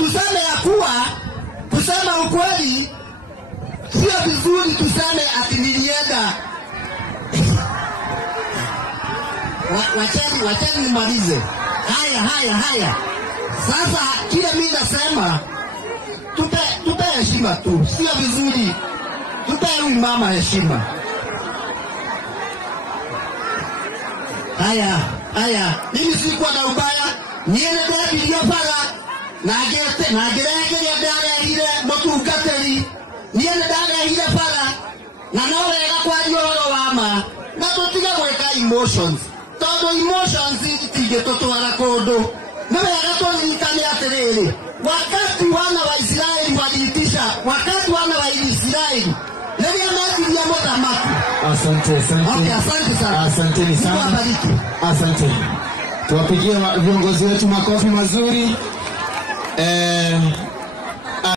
tuseme ya kuwa kusema ukweli sio vizuri. Tuseme ati nilienda wacheni nimalize. Haya. Sasa kile mimi nasema tupe heshima tu, sio vizuri. Tupe huyu mama heshima. Haya, mimi sikuwa na ubaya. Niene ndio video para na gereke ndare ile motungateri. Niene ndare ile para na nawe kwa yoro wama na tutiga gweka emotions. Todo emotions itigetotoara kodo. Nawe agatonirikane atiriri, wakati wana wa Israeli waliitisha, wakati wana wa Israeli ndio majiria mothamaki. Asante. Okay, asante sana. Asanteni sana. Asante. Tuwapigie viongozi wetu makofi mazuri.